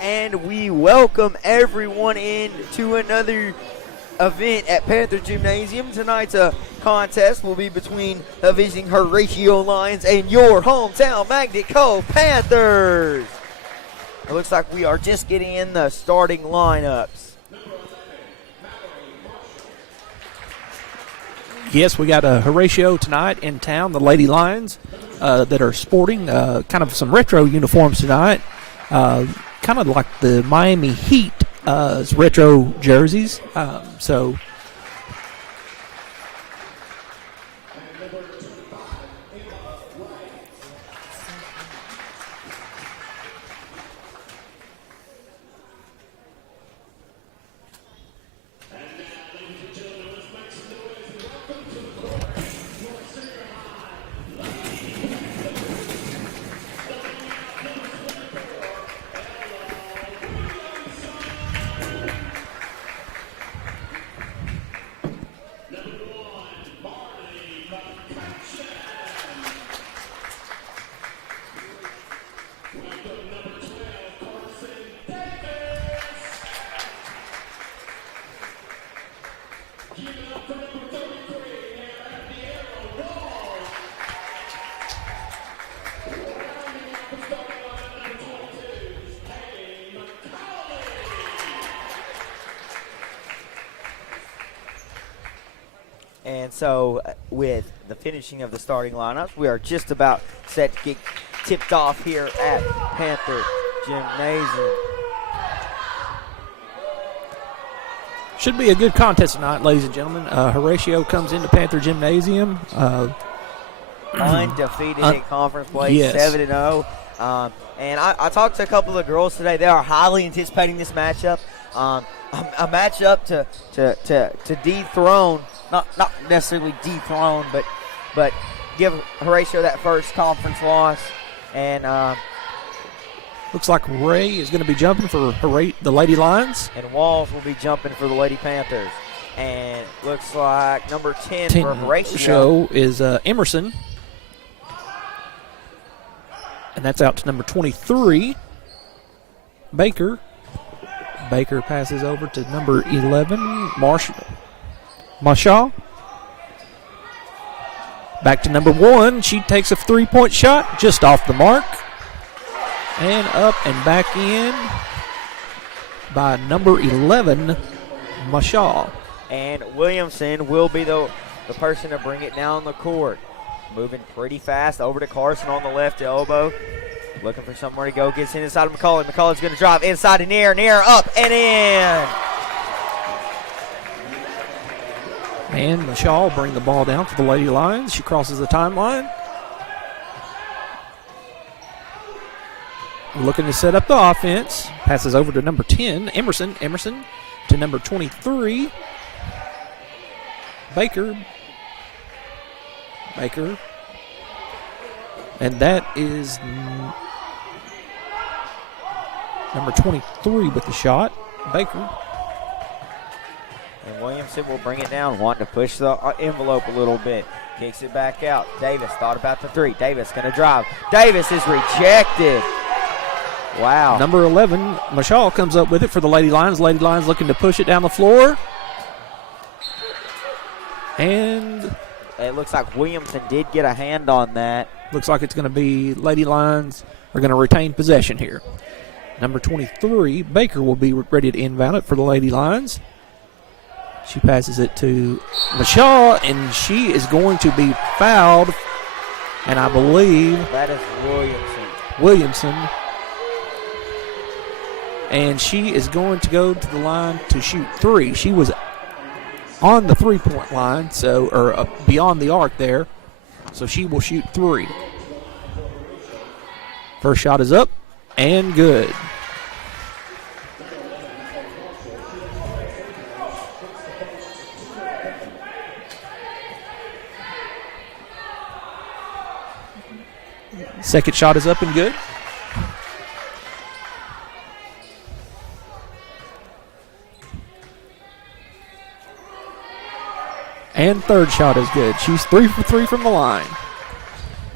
and we welcome everyone in to another event at Panthers Gymnasium. Tonight's contest will be between the visiting Horatio Lions and your hometown Magnet Cove Panthers. It looks like we are just getting in the starting lineups. Yes, we got a Horatio tonight in town, the Lady Lions, that are sporting kind of some retro uniforms tonight, kind of like the Miami Heat retro jerseys. And so with the finishing of the starting lineups, we are just about set to get tipped off here at Panther Gymnasium. Should be a good contest tonight, ladies and gentlemen. Horatio comes into Panther Gymnasium. Undefeated in conference play, yes. 7-0. And I talked to a couple of girls today. They are highly anticipating this matchup. A matchup to dethrone, not necessarily dethrone, but give Horatio that first conference loss. And looks like Ray is going to be jumping for the Lady Lions. And Walls will be jumping for the Lady Panthers. And looks like number 10 for Horatio is Emerson. And that's out to number 23, Baker. Baker passes over to number 11, Marshall. Back to number 1. She takes a three-point shot just off the mark. And up and back in by number 11, Marshall. And Williamson will be the person to bring it down the court. Moving pretty fast over to Carson on the left elbow. Looking for somewhere to go. Gets inside of McCullough. McCullough's going to drive inside and near, up and in. And Michelle will bring the ball down for the Lady Lions. She crosses the timeline. Looking to set up the offense. Passes over to number 10, Emerson. Emerson to number 23, Baker. And that is number 23 with the shot, Baker. And Williamson will bring it down, wanting to push the envelope a little bit. Kicks it back out. Davis thought about the three. Davis going to drive. Davis is rejected. Wow. Number 11, Michelle comes up with it for the Lady Lions. Lady Lions looking to push it down the floor. And it looks like Williamson did get a hand on that. Looks like it's going to be Lady Lions are going to retain possession here. Number 23, Baker, will be ready to inbound it for the Lady Lions. She passes it to Michelle, and she is going to be fouled. And I believe that is Williamson. And she is going to go to the line to shoot three. She was on the three-point line, or beyond the arc there. So she will shoot three. First shot is up and good. Second shot is up and good. And third shot is good. She's 3 for 3 from the line.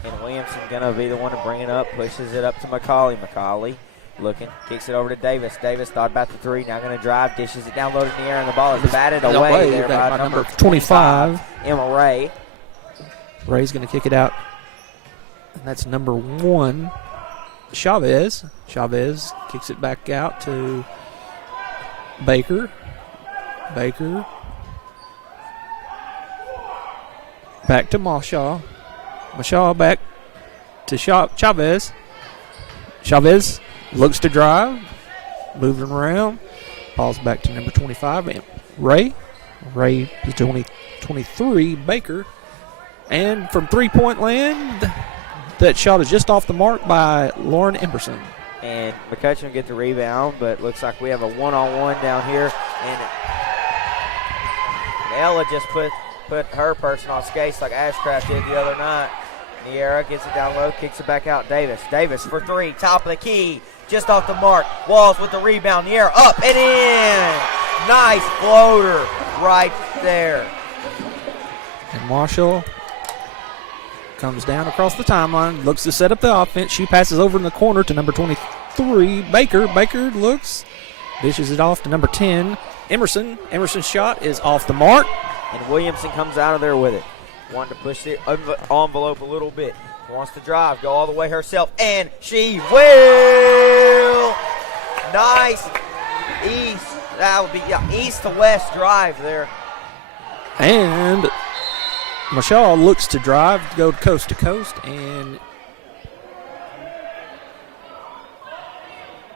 And Williamson going to be the one to bring it up, pushes it up to McCauley. McCauley Looking, kicks it over to Davis. Davis thought about the three, now going to drive, dishes it down low in the air, and the ball is batted away there by number 25, Emma Ray. Ray's going to kick it out, and that's number 1, Chavez. Chavez kicks it back out to Baker. Baker. Back to Mashaw. Mashaw back to Chavez. Chavez looks to drive. Moving around. Ball's back to number 25, and Ray. Ray to 23, Baker. And from three-point land, that shot is just off the mark by Lauren Emerson. And McCutcheon will get the rebound, but looks like we have a one-on-one down here. And Ella just put her person on skates like Ashcraft did the other night. Niera gets it down low, kicks it back out. Davis. Davis for three, top of the key, just off the mark. Walls with the rebound. Niera up and in. Nice floater right there. And Marshall comes down across the timeline, looks to set up the offense. She passes over in the corner to number 23, Baker. Baker looks, dishes it off to number 10, Emerson. Emerson's shot is off the mark. And Williamson comes out of there with it. Wanted to push the envelope a little bit. Wants to drive, go all the way herself, and she will. Nice east. That would be east to west drive there. And Mashaw looks to drive, go coast to coast, and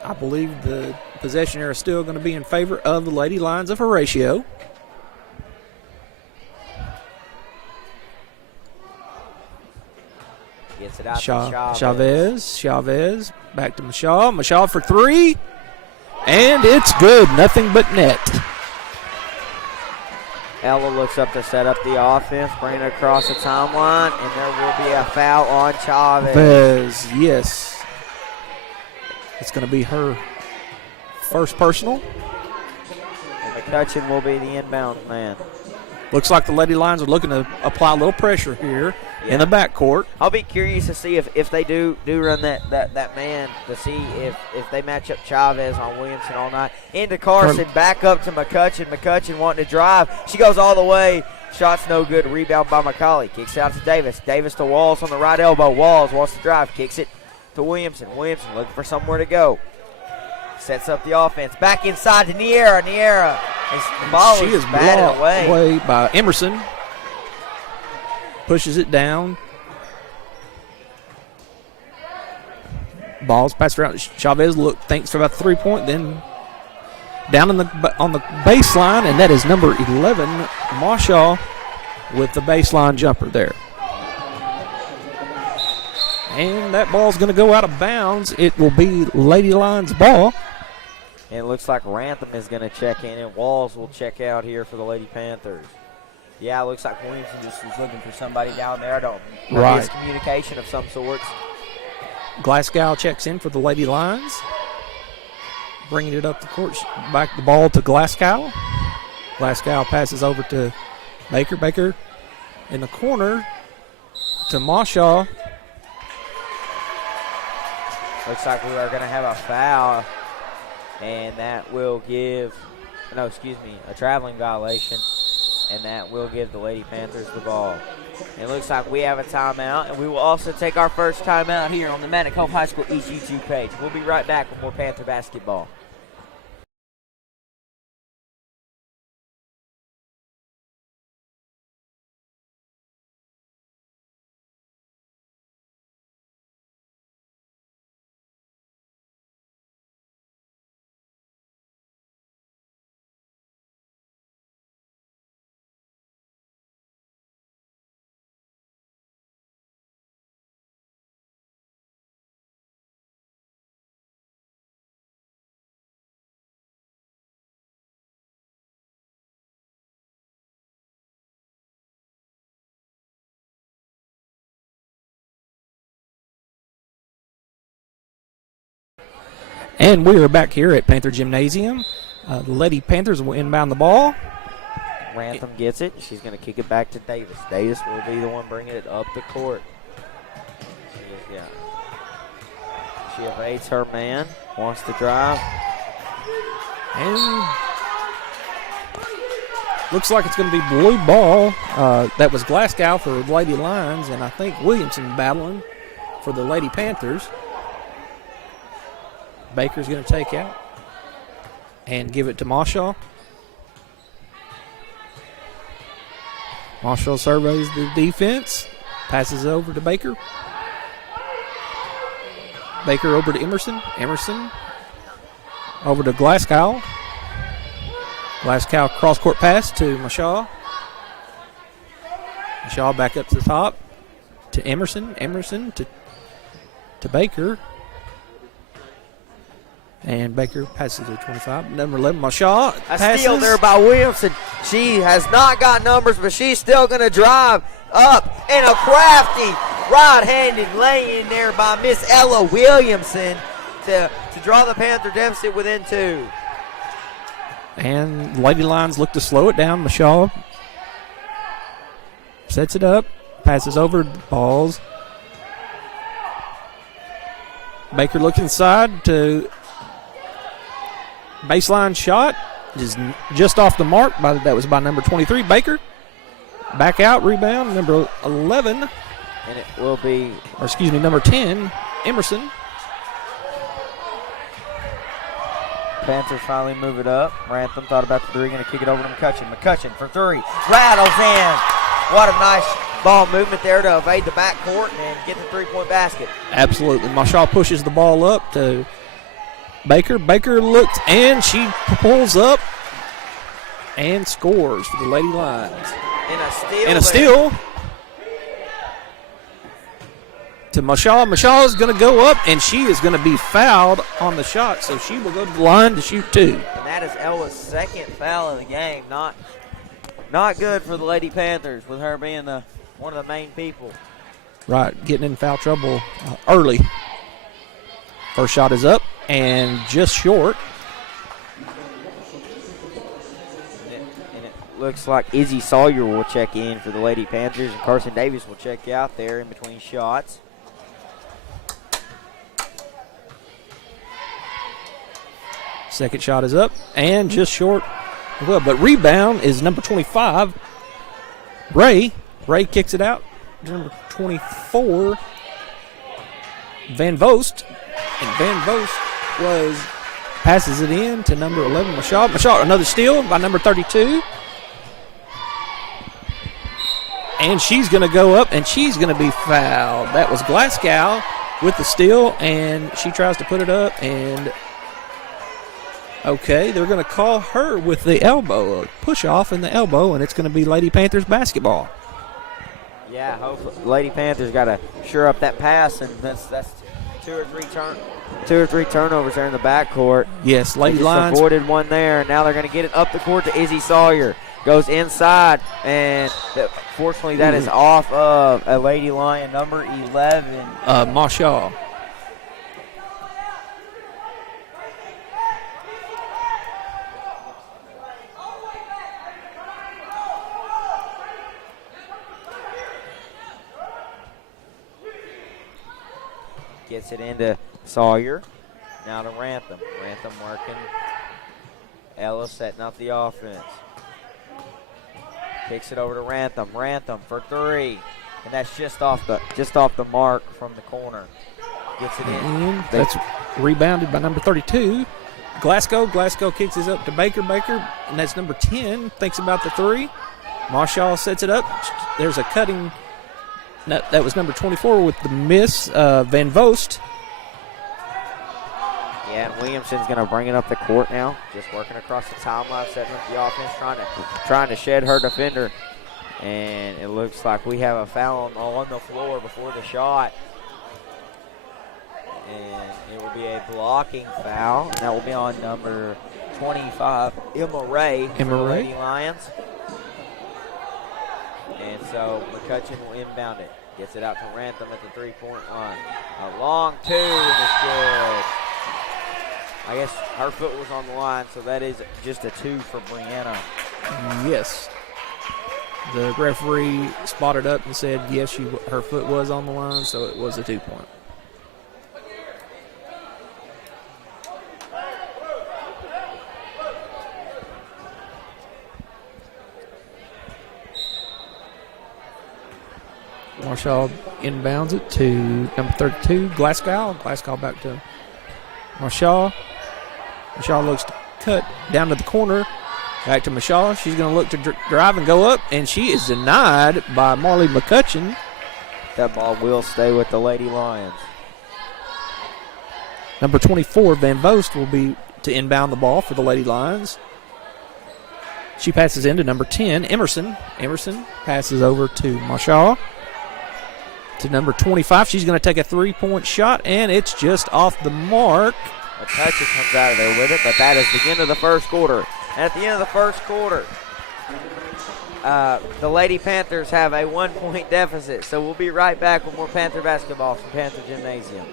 I believe the possession area is still going to be in favor of the Lady Lions of Horatio. Gets it out to Chavez, back to Mashaw. Mashaw for three, and it's good. Nothing but net. Ella looks up to set up the offense, bring it across the timeline, and there will be a foul on Chavez. Yes. It's going to be her first personal. And McCutcheon will be the inbound man. Looks like the Lady Lions are looking to apply a little pressure here in the backcourt. I'll be curious to see if they do run that man, to see if they match up Chavez on Williamson all night. Into Carson, back up to McCutcheon. McCutcheon wanting to drive. She goes all the way. Shot's no good. Rebound by McCauley. Kicks out to Davis. Davis to Walls on the right elbow. Walls wants to drive. Kicks it to Williamson. Williamson looking for somewhere to go. Sets up the offense. Back inside to Niera. Niera. The ball is batted away by Emerson. Pushes it down. Ball's passed around. Chavez thinks about the 3-point, then down on the baseline, and that is number 11, Marshaw, with the baseline jumper there. And that ball's going to go out of bounds. It will be Lady Lions ball. And it looks like Rantham is going to check in, and Walls will check out here for the Lady Panthers. Yeah, it looks like Williamson just was looking for somebody down there. Right. Communication of some sorts. Glasgow checks in for the Lady Lions. Bringing it up the court. Back the ball to Glasgow. Glasgow passes over to Baker. Baker in the corner to Marshaw. Looks like we are going to have a foul. And that will give, a traveling violation. And that will give the Lady Panthers the ball. And it looks like we have a timeout. And we will also take our first timeout here on the Manic Cove High School East YouTube page. We'll be right back with more Panther basketball. And we are back here at Panther Gymnasium. The Lady Panthers will inbound the ball. Rantham gets it. She's going to kick it back to Davis. Davis will be the one bringing it up the court. She evades her man, wants to drive. And looks like it's going to be blue ball. That was Glasgow for the Lady Lions, and I think Williamson battling for the Lady Panthers. Baker's going to take out and give it to Mashaw. Mashaw surveys the defense, passes it over to Baker. Baker over to Emerson. Emerson over to Glasgow. Glasgow cross-court pass to Mashaw. Mashaw back up to the top to Emerson. Emerson to Baker. And Baker passes to 25. Number 11, Mashaw passes. A steal there by Williamson. She has not got numbers, but she's still going to drive up. And a crafty right-handed lay in there by Miss Ella Williamson to draw the Panther deficit within 2. And Lady Lions look to slow it down. Mashaw sets it up, passes over the balls. Baker looks inside to baseline shot. Is just off the mark. That was by number 23, Baker. Back out, rebound, number 11. And it will be, number 10, Emerson. Panthers finally move it up. Rantham thought about the 3, going to kick it over to McCutcheon. McCutcheon for 3, rattles in. What a nice ball movement there to evade the backcourt and get the 3-point basket. Absolutely. Mashaw pushes the ball up to Baker. Baker looks, and she pulls up and scores for the Lady Lions. In a steal. To Mashaw. Mashaw is going to go up, and she is going to be fouled on the shot, so she will go to the line to shoot 2. And that is Ella's second foul of the game. Not good for the Lady Panthers with her being one of the main people. Right, getting in foul trouble early. First shot is up and just short. And it looks like Izzy Sawyer will check in for the Lady Panthers, and Carson Davis will check out there in between shots. Second shot is up and just short. Well, but rebound is number 25, Ray. Ray kicks it out. Number 24, Van Vost. And Van Vost passes it in to number 11, Mashaw. Mashaw, another steal by number 32. And she's going to go up, and she's going to be fouled. That was Glasgow with the steal, and she tries to put it up, and okay, they're going to call her with the elbow, a push off in the elbow, and it's going to be Lady Panthers basketball. Yeah, hopefully Lady Panthers got to shore up that pass, and that's two or three turnovers there in the backcourt. Yes, Lady Lions avoided one there. Now they're going to get it up the court to Izzy Sawyer. Goes inside, and fortunately that is off of a Lady Lion, number 11. Mashaw. Gets it into Sawyer. Now to Rantham. Rantham working. Ella setting up the offense. Kicks it over to Rantham. Rantham for 3. And that's just off the mark from the corner. Gets it in. And that's rebounded by number 32. Glasgow kicks it up to Baker. And that's number 10. Thinks about the 3. Mashaw sets it up. There's a cutting. That was number 24 with the miss. Van Vost. Yeah, and Williamson's going to bring it up the court now. Just working across the timeline, setting up the offense, trying to shed her defender. And it looks like we have a foul on the floor before the shot. And it will be a blocking foul. And that will be on number 25, Emma Ray, for the Lady Lions. And so McCutcheon will inbound it. Gets it out to Rantham at the 3-point line. A long 2, and it's good. I guess her foot was on the line, so that is just a 2 for Brianna. Yes. The referee spotted up and said, yes, her foot was on the line, so it was a 2-point. Marshall inbounds it to number 32, Glasgow. Glasgow back to Marshall. Marshall looks to cut down to the corner. Back to Marshall. She's going to look to drive and go up, and she is denied by Marley McCutcheon. That ball will stay with the Lady Lions. Number 24, Van Vost, will be to inbound the ball for the Lady Lions. She passes into number 10, Emerson. Emerson passes over to Marshall. To number 25, she's going to take a three-point shot, and it's just off the mark. McCutcheon comes out of there with it, but that is the end of the first quarter. At the end of the first quarter, the Lady Panthers have a 1-point deficit. So we'll be right back with more Panther basketball from Panther Gymnasium.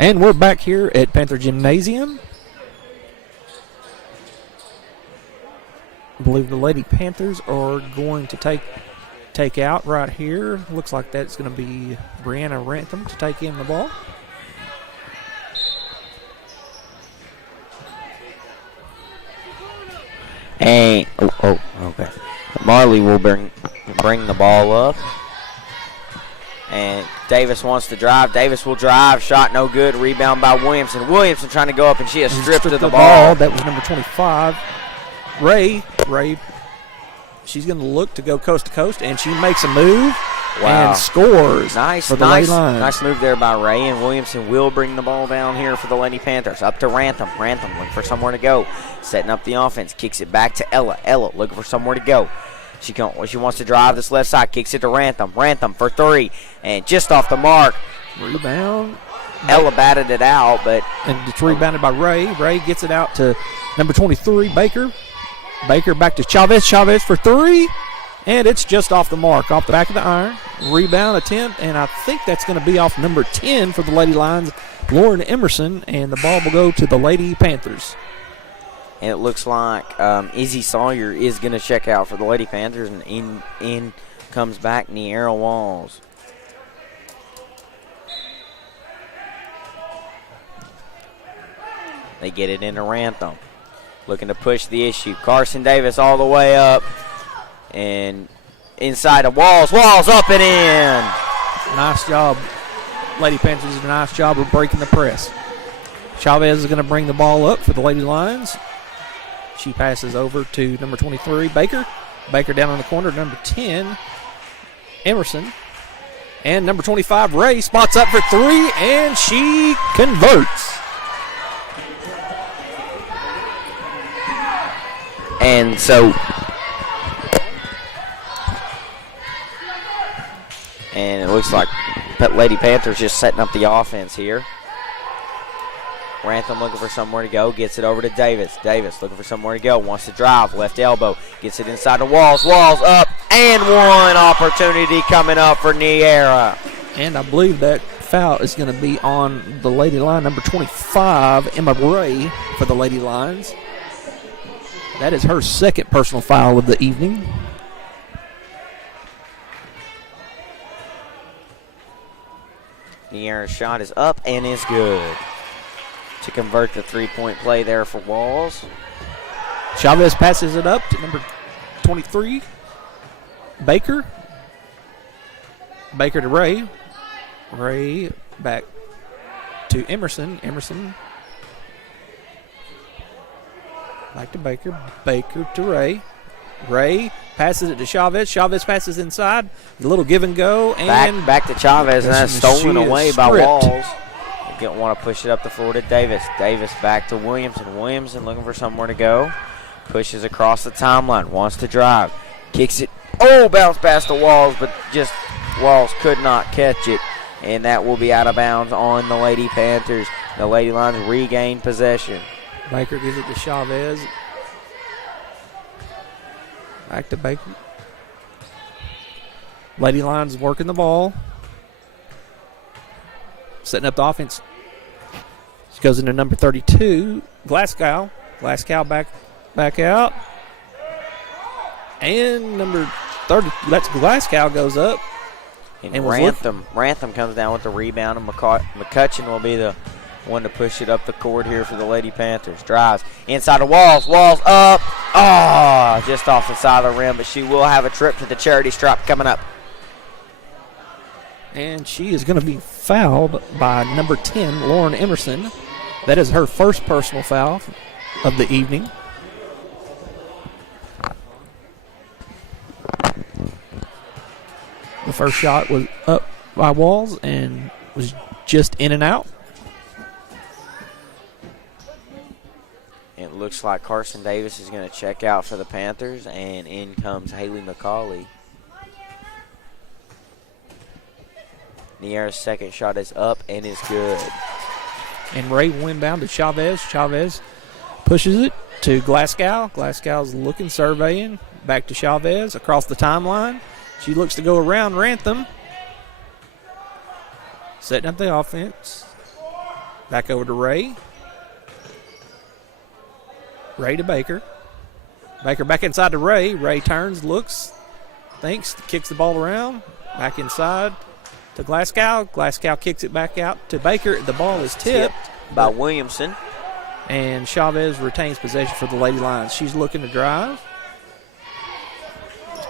And we're back here at Panther Gymnasium. I believe the Lady Panthers are going to take out right here. Looks like that's going to be Brianna Rantham to take in the ball. And okay. Marley will bring the ball up. And Davis wants to drive. Davis will drive. Shot no good. Rebound by Williamson. Williamson trying to go up, and she has stripped of the ball. That was number 25. Ray, she's going to look to go coast to coast, and she makes a move and scores. Nice move there by Ray, and Williamson will bring the ball down here for the Lady Panthers. Up to Rantham. Rantham looking for somewhere to go. Setting up the offense. Kicks it back to Ella. Ella looking for somewhere to go. She wants to drive this left side. Kicks it to Rantham. Rantham for three. And just off the mark. Rebound. Ella batted it out, but. And it's rebounded by Ray. Ray gets it out to number 23, Baker. Baker back to Chavez. Chavez for three. And it's just off the mark. Off the back of the iron. Rebound attempt. And I think that's going to be off number 10 for the Lady Lions, Lauren Emerson. And the ball will go to the Lady Panthers. And it looks like Izzy Sawyer is going to check out for the Lady Panthers, and in comes back Niera Walls. They get it into Rantham. Looking to push the issue. Carson Davis all the way up. And inside of Walls. Walls up and in. Nice job. Lady Panthers did a nice job of breaking the press. Chavez is going to bring the ball up for the Lady Lions. She passes over to number 23, Baker. Baker down on the corner, number 10, Emerson. And number 25, Ray, spots up for three, and she converts. And so, and it looks like Lady Panthers just setting up the offense here. Rantham looking for somewhere to go. Gets it over to Davis. Davis looking for somewhere to go. Wants to drive. Left elbow. Gets it inside the Walls. Walls up. And one opportunity coming up for Niera. And I believe that foul is going to be on the Lady Line, number 25, Emma Ray, for the Lady Lions. That is her second personal foul of the evening. Niera's shot is up and is good. To convert the three-point play there for Walls. Chavez passes it up to number 23, Baker. Baker to Ray. Ray back to Emerson. Emerson back to Baker. Baker to Ray. Ray passes it to Chavez. Chavez passes inside. A little give and go. And back to Chavez, and that's stolen away by Walls. Want to push it up the floor to Davis. Davis back to Williamson. Williamson looking for somewhere to go. Pushes across the timeline. Wants to drive. Kicks it. Oh, bounced past the walls, but just Walls could not catch it. And that will be out of bounds on the Lady Panthers. The Lady Lions regain possession. Baker gives it to Chavez. Back to Baker. Lady Lions working the ball. Setting up the offense. She goes into number 32, Glasgow. Glasgow back out. And number 30, that's Glasgow goes up. And Rantham comes down with the rebound, and McCutcheon will be the one to push it up the court here for the Lady Panthers. Drives inside the Walls. Walls up. Oh, just off the side of the rim, but she will have a trip to the charity stripe coming up. And she is going to be fouled by number 10, Lauren Emerson. That is her first personal foul of the evening. The first shot was up by Walls and was just in and out. It looks like Carson Davis is going to check out for the Panthers, and in comes Haley McCauley. Niera's second shot is up and is good. And Ray will inbound to Chavez. Chavez pushes it to Glasgow. Glasgow's looking, surveying. Back to Chavez across the timeline. She looks to go around Rantham. Setting up the offense. Back over to Ray. Ray to Baker. Baker back inside to Ray. Ray turns, looks, thinks, kicks the ball around. Back inside to Glasgow. Glasgow kicks it back out to Baker. The ball is tipped by Williamson. And Chavez retains possession for the Lady Lions. She's looking to drive.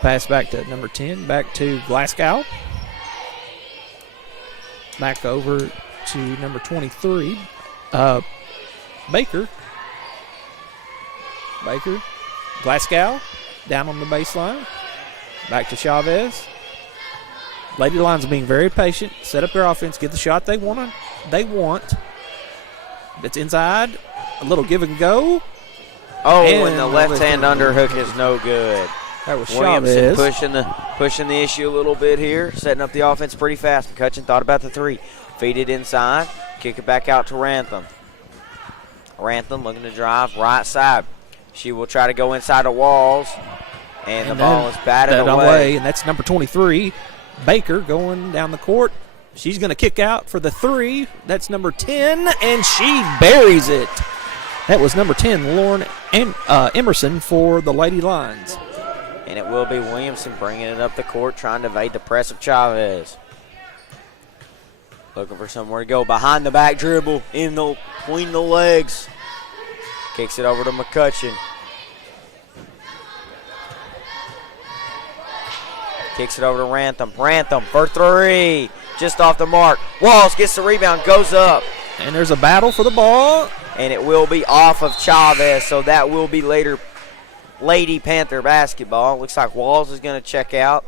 Pass back to number 10, back to Glasgow. Back over to number 23, Baker. Baker, Glasgow, down on the baseline. Back to Chavez. Lady Lions being very patient, set up their offense, get the shot they want. It's inside, a little give and go. Oh, and the left hand underhook is no good. That was Williamson Chavez. pushing the issue a little bit here, setting up the offense pretty fast. McCutcheon thought about the three. Feed it inside, kick it back out to Rantham. Rantham looking to drive right side. She will try to go inside the Walls, and the ball is batted away. And that's number 23, Baker, going down the court. She's going to kick out for the three. That's number 10, and she buries it. That was number 10, Lauren Emerson for the Lady Lions. And it will be Williamson bringing it up the court, trying to evade the press of Chavez. Looking for somewhere to go. Behind the back dribble, between the legs. Kicks it over to McCutcheon. Kicks it over to Rantham. Rantham for three. Just off the mark. Walls gets the rebound, goes up. And there's a battle for the ball. And it will be off of Chavez, so that will be later Lady Panther basketball. Looks like Walls is going to check out.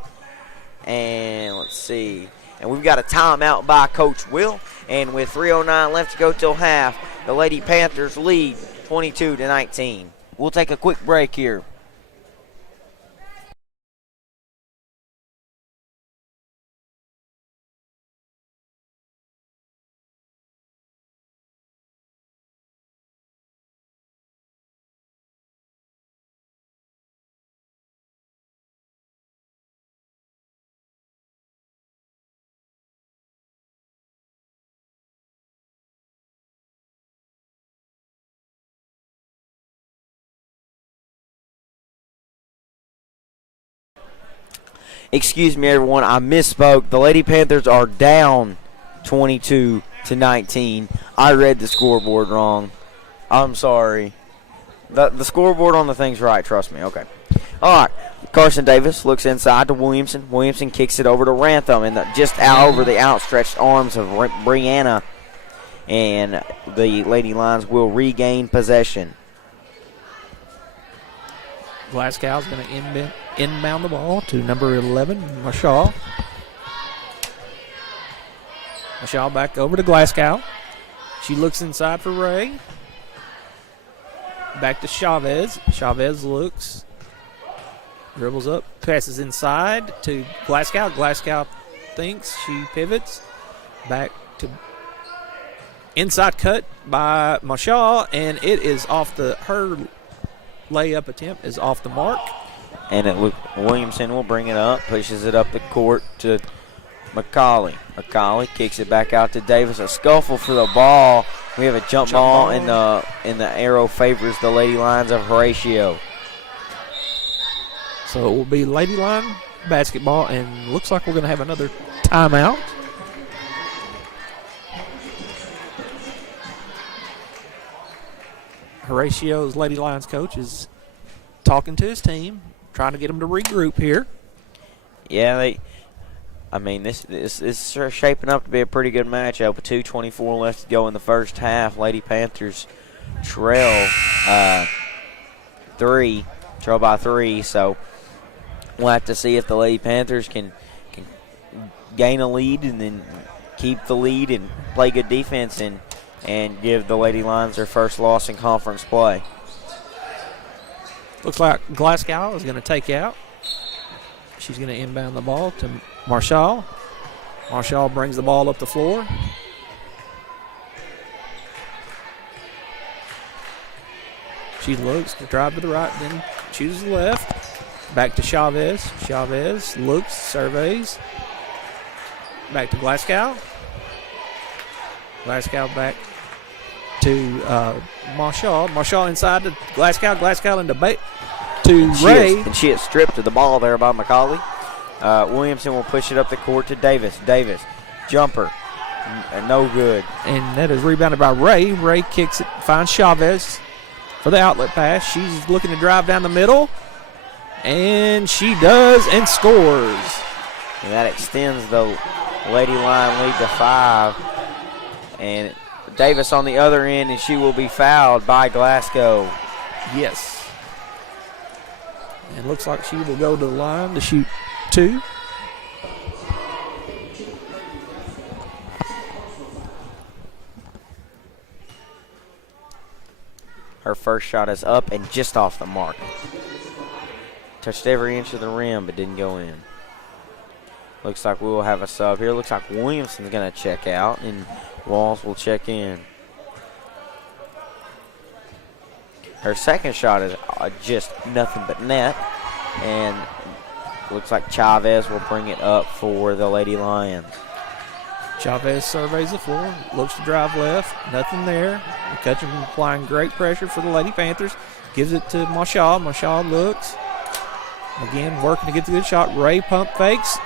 And let's see. And we've got a timeout by Coach Will. And with 3:09 left to go till half, the Lady Panthers lead 22-19. We'll take a quick break here. Excuse me, everyone. I misspoke. The Lady Panthers are down 22-19. I read the scoreboard wrong. I'm sorry. The scoreboard on the thing's right. Trust me. Okay. All right. Carson Davis looks inside to Williamson. Williamson kicks it over to Rantham, and just out over the outstretched arms of Brianna. And the Lady Lions will regain possession. Glasgow's going to inbound the ball to number 11, Mashal. Mashal back over to Glasgow. She looks inside for Ray. Back to Chavez. Chavez looks. Dribbles up. Passes inside to Glasgow. Glasgow thinks. She pivots. Back to inside cut by Marshall, and it is off her layup attempt is off the mark. And Williamson will bring it up, pushes it up the court to McCauley. McCauley kicks it back out to Davis. A scuffle for the ball. We have a jump ball, and the arrow favors the Lady Lions of Horatio. So it will be Lady Lion basketball, and looks like we're going to have another timeout. Horatio's Lady Lions coach is talking to his team, trying to get them to regroup here. Yeah, this is shaping up to be a pretty good matchup with 2:24 left to go in the first half. Lady Panthers trail by 3, so we'll have to see if the Lady Panthers can gain a lead and then keep the lead and play good defense and give the Lady Lions their first loss in conference play. Looks like Glasgow is going to take out. She's going to inbound the ball to Marshall. Marshall brings the ball up the floor. She looks to drive to the right, then chooses the left. Back to Chavez. Chavez looks, surveys. Back to Glasgow. Glasgow back to Marshall. Marshall inside to Glasgow. Glasgow into Ray. And she is stripped of the ball there by McCauley. Williamson will push it up the court to Davis. Davis, jumper, no good. And that is rebounded by Ray. Ray kicks it, finds Chavez for the outlet pass. She's looking to drive down the middle, and she does and scores. And that extends the Lady Lion lead to 5. And Davis on the other end, and she will be fouled by Glasgow. Yes. And looks like she will go to the line to shoot 2. Her first shot is up and just off the mark. Touched every inch of the rim, but didn't go in. Looks like we will have a sub here. Looks like Williamson's going to check out, and Walls will check in. Her second shot is just nothing but net, and looks like Chavez will bring it up for the Lady Lions. Chavez surveys the floor, looks to drive left, nothing there. McCutcheon applying great pressure for the Lady Panthers. Gives it to Marshall. Marshall looks. Again, working to get the good shot. Ray pump fakes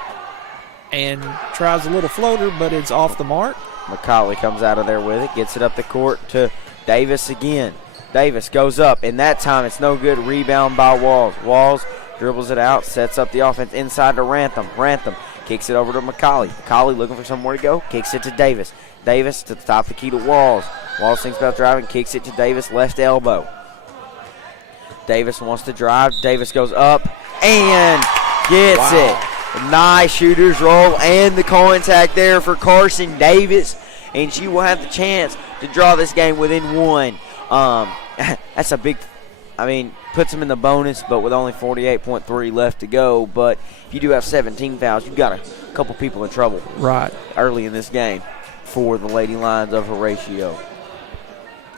and tries a little floater, but it's off the mark. McCauley comes out of there with it, gets it up the court to Davis again. Davis goes up, and that time it's no good. Rebound by Walls. Walls dribbles it out, sets up the offense inside to Rantham. Rantham kicks it over to McCauley. McCauley looking for somewhere to go, kicks it to Davis. Davis to the top of the key to Walls. Walls thinks about driving, kicks it to Davis, left elbow. Davis wants to drive. Davis goes up and gets it. Nice shooter's roll and the contact there for Carson Davis, and she will have the chance to draw this game within 1. That's a big, puts them in the bonus, but with only 48.3 left to go. But if you do have 17 fouls, you've got a couple people in trouble right early in this game for the Lady Lions of Horatio.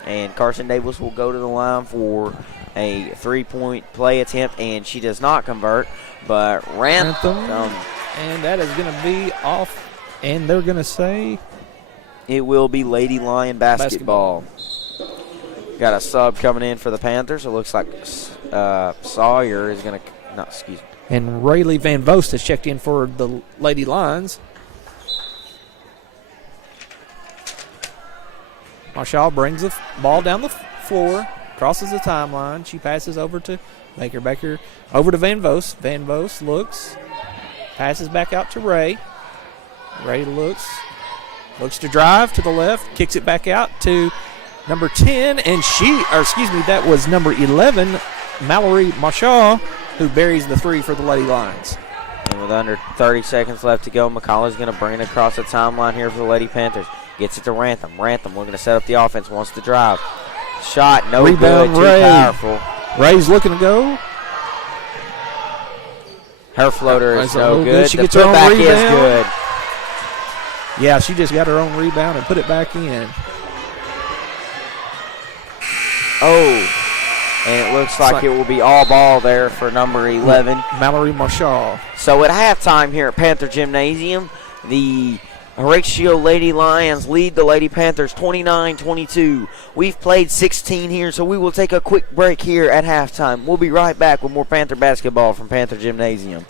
And Carson Davis will go to the line for a 3-point play attempt, and she does not convert, but Rantham. And that is going to be off, and they're going to say it will be Lady Lion basketball. Got a sub coming in for the Panthers. It looks like Sawyer is going to, And Rayleigh Van Vost has checked in for the Lady Lions. Marshall brings the ball down the floor, crosses the timeline. She passes over to Baker. Baker over to Van Vost. Van Vost looks, passes back out to Ray. Ray looks to drive to the left, kicks it back out to number 10, and that was number 11, Mallory Marshall, who buries the 3 for the Lady Lions. And with under 30 seconds left to go, McCauley's going to bring it across the timeline here for the Lady Panthers. Gets it to Rantham. Rantham looking to set up the offense, wants to drive. Shot, no Rebound, good, too Ray. powerful. Ray's looking to go. Her floater is That's no no good. good. She The gets her own putback is rebound. good. Yeah, she just got her own rebound and put it back in. Oh, and it looks like it will be all ball there for number 11. Mallory Marshall. So at halftime here at Panther Gymnasium, the Horatio Lady Lions lead the Lady Panthers 29-22. We've played 16 here, so we will take a quick break here at halftime. We'll be right back with more Panther basketball from Panther Gymnasium.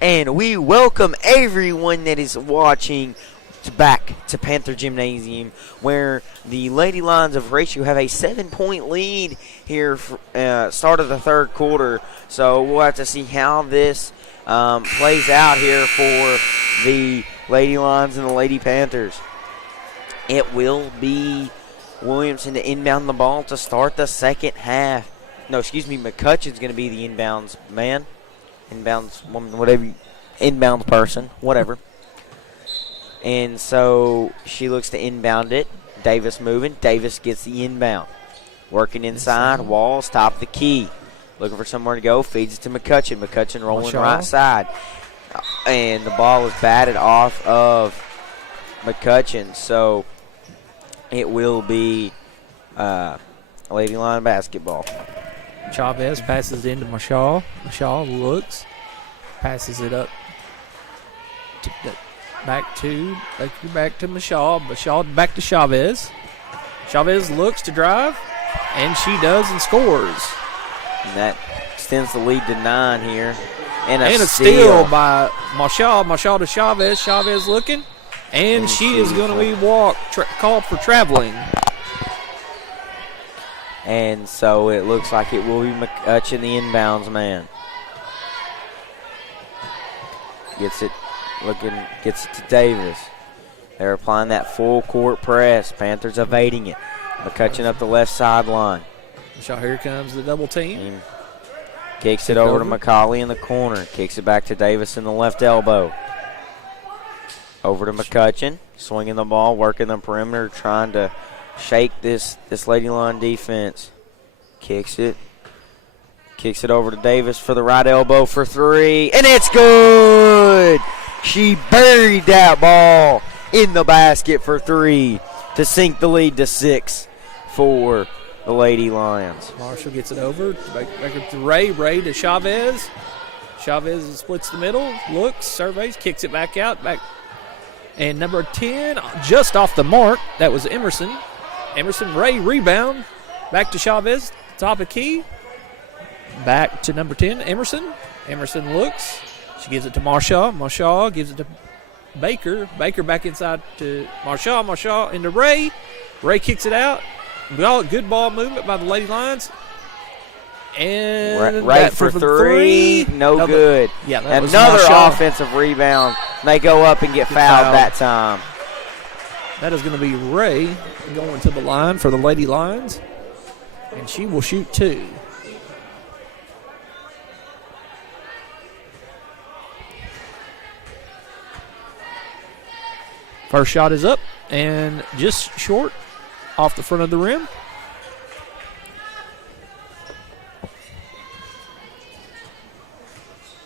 And we welcome everyone that is watching back to Panther Gymnasium, where the Lady Lions of Horatio have a 7-point lead here for, start of the third quarter. So we'll have to see how this plays out here for the Lady Lions and the Lady Panthers. It will be Williamson to inbound the ball to start the second half. No, excuse me, McCutcheon's going to be the inbounds man. Inbounds woman, whatever, inbound person, whatever. And so she looks to inbound it. Davis moving. Davis gets the inbound. Working inside. Walls, top of the key. Looking for somewhere to go. Feeds it to McCutcheon. McCutcheon rolling right side. And the ball is batted off of McCutcheon. So it will be Lady Lion basketball. Chavez passes it into Marshall. Marshall looks, passes it up back to Marshall. Marshall back to Chavez. Chavez looks to drive, and she does and scores. And that extends the lead to 9 here. And a steal by Marshall. Marshall to Chavez. Chavez looking, and she is going to be called for traveling. And so it looks like it will be McCutcheon, the inbounds man. Gets it to Davis. They're applying that full court press. Panthers evading it. McCutcheon up the left sideline. So here comes the double team. Kicks it over to McCauley in the corner. Kicks it back to Davis in the left elbow. Over to McCutcheon. Swinging the ball, working the perimeter, trying to shake this Lady Lion defense. Kicks it over to Davis for the right elbow for 3, and it's good. She buried that ball in the basket for 3 to sink the lead to 6 for the Lady Lions. Marshall gets it over back up to Ray. Ray to Chavez. Chavez splits the middle, looks, surveys, kicks it back out. And number 10 just off the mark. That was Emerson. Emerson, Ray, rebound. Back to Chavez, top of key. Back to number 10, Emerson. Emerson looks. She gives it to Marshall. Marshall gives it to Baker. Baker back inside to Marshall. Marshall into Ray. Ray kicks it out. Good ball movement by the Lady Lions. And right for 3. No good. Yeah, that was another Marshall. Offensive rebound. They go up and get fouled that time. That is going to be Ray going to the line for the Lady Lions. And she will shoot 2. First shot is up and just short off the front of the rim.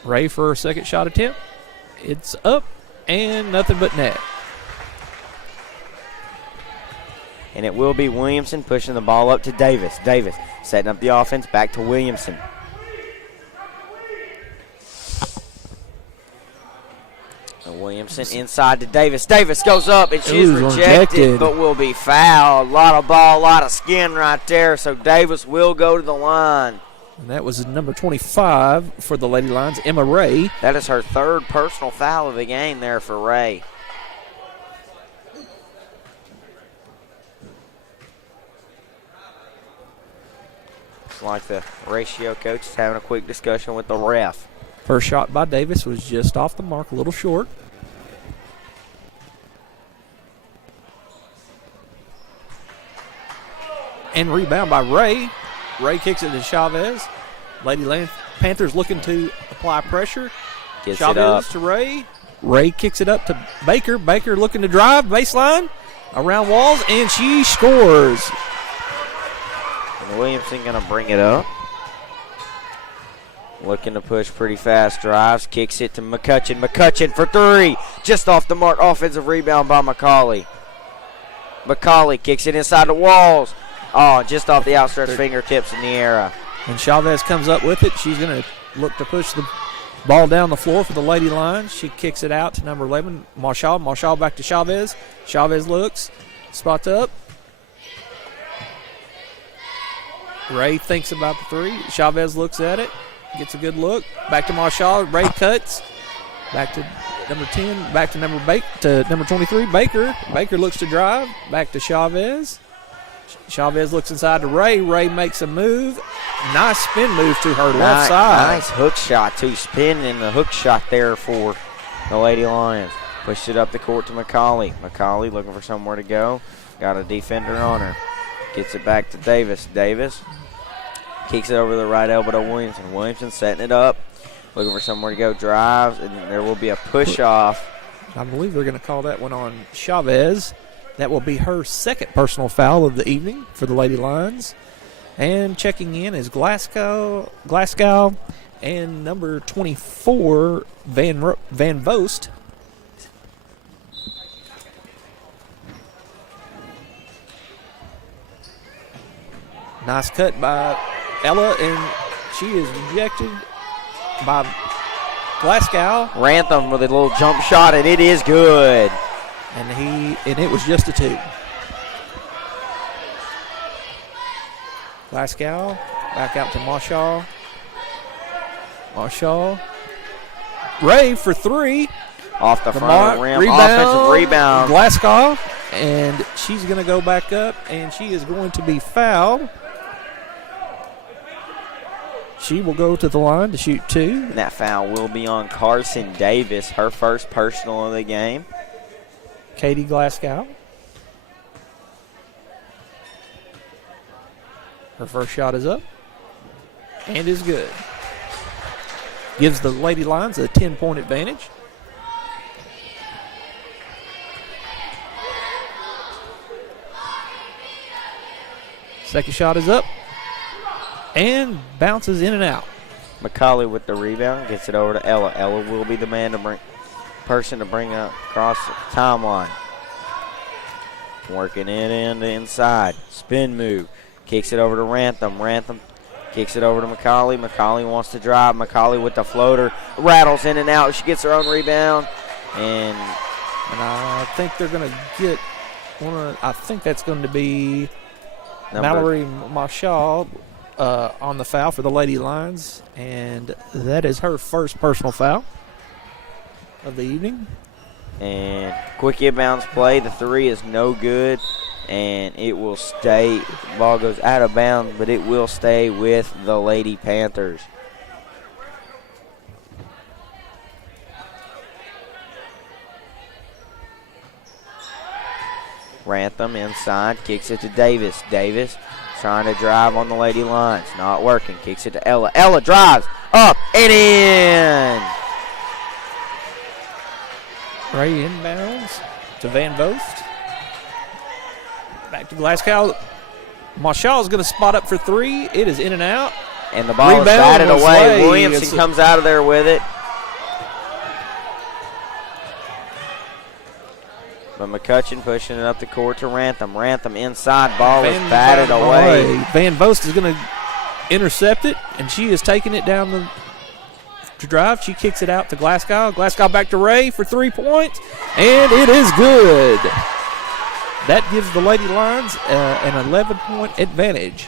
Ray for her second shot attempt. It's up and nothing but net. And it will be Williamson pushing the ball up to Davis. Davis setting up the offense back to Williamson. And Williamson inside to Davis. Davis goes up and she's rejected, but will be fouled. A lot of ball, a lot of skin right there. So Davis will go to the line. And that was number 25 for the Lady Lions, Emma Ray. That is her 3rd personal foul of the game there for Ray. Looks like the Horatio coach is having a quick discussion with the ref. First shot by Davis was just off the mark, a little short. And rebound by Ray. Ray kicks it to Chavez. Lady Lions Panthers looking to apply pressure. Gets Chavez it up to Ray. Ray kicks it up to Baker. Baker looking to drive baseline around walls, and she scores. And Williamson going to bring it up. Looking to push pretty fast. Drives, kicks it to McCutcheon. McCutcheon for 3. Just off the mark. Offensive rebound by McCauley. McCauley kicks it inside the walls. Oh, just off the outstretched fingertips in the air. And Chavez comes up with it. She's going to look to push the ball down the floor for the Lady Lions. She kicks it out to number 11, Marshall. Marshall back to Chavez. Chavez looks, spots up. Ray thinks about the 3. Chavez looks at it, gets a good look. Back to Marshall. Ray cuts. Back to number 10. Back to number 23, Baker. Baker looks to drive. Back to Chavez. Chavez looks inside to Ray. Ray makes a move. Nice spin move to her left side. Nice hook shot, too. Spinning the hook shot there for the Lady Lions. Pushed it up the court to McCauley. McCauley looking for somewhere to go. Got a defender on her. Gets it back to Davis. Davis kicks it over the right elbow to Williamson. Williamson setting it up. Looking for somewhere to go. Drives, and there will be a push-off. I believe they're going to call that one on Chavez. That will be her second personal foul of the evening for the Lady Lions. And checking in is Glasgow and number 24, Van Vost. Nice cut by Ella, and she is rejected by Glasgow. Rantham with a little jump shot, and it is good. And it was just a 2. Glasgow back out to Marshall. Ray for 3. Off the front of the rim. Rebound, offensive rebound. Glasgow, and she's going to go back up, and she is going to be fouled. She will go to the line to shoot 2. And that foul will be on Carson Davis, her first personal of the game. Katie Glasgow. Her first shot is up and is good. Gives the Lady Lions a 10-point advantage. Second shot is up and bounces in and out. McCauley with the rebound, gets it over to Ella. Ella will be the person to bring it across the timeline. Working it in the inside. Spin move. Kicks it over to Rantham. Rantham kicks it over to McCauley. McCauley wants to drive. McCauley with the floater. Rattles in and out. She gets her own rebound. And I think they're going to get I think that's going to be Mallory Marshall on the foul for the Lady Lions. And that is her first personal foul of the evening. And quick inbounds play. The 3 is no good. And it will stay. The ball goes out of bounds, but it will stay with the Lady Panthers. Rantham inside, kicks it to Davis. Davis trying to drive on the Lady Lions. Not working. Kicks it to Ella. Ella drives up and in. Ray inbounds to Van Vost. Back to Glasgow. Marshall is going to spot up for 3. It is in and out. And the ball is batted away. Williamson comes out of there with it. But McCutcheon pushing it up the court to Rantham. Rantham inside. Ball is batted away. Van Vost is going to intercept it, and she is taking it down to drive. She kicks it out to Glasgow. Glasgow back to Ray for 3 points, and it is good. That gives the Lady Lions an 11-point advantage.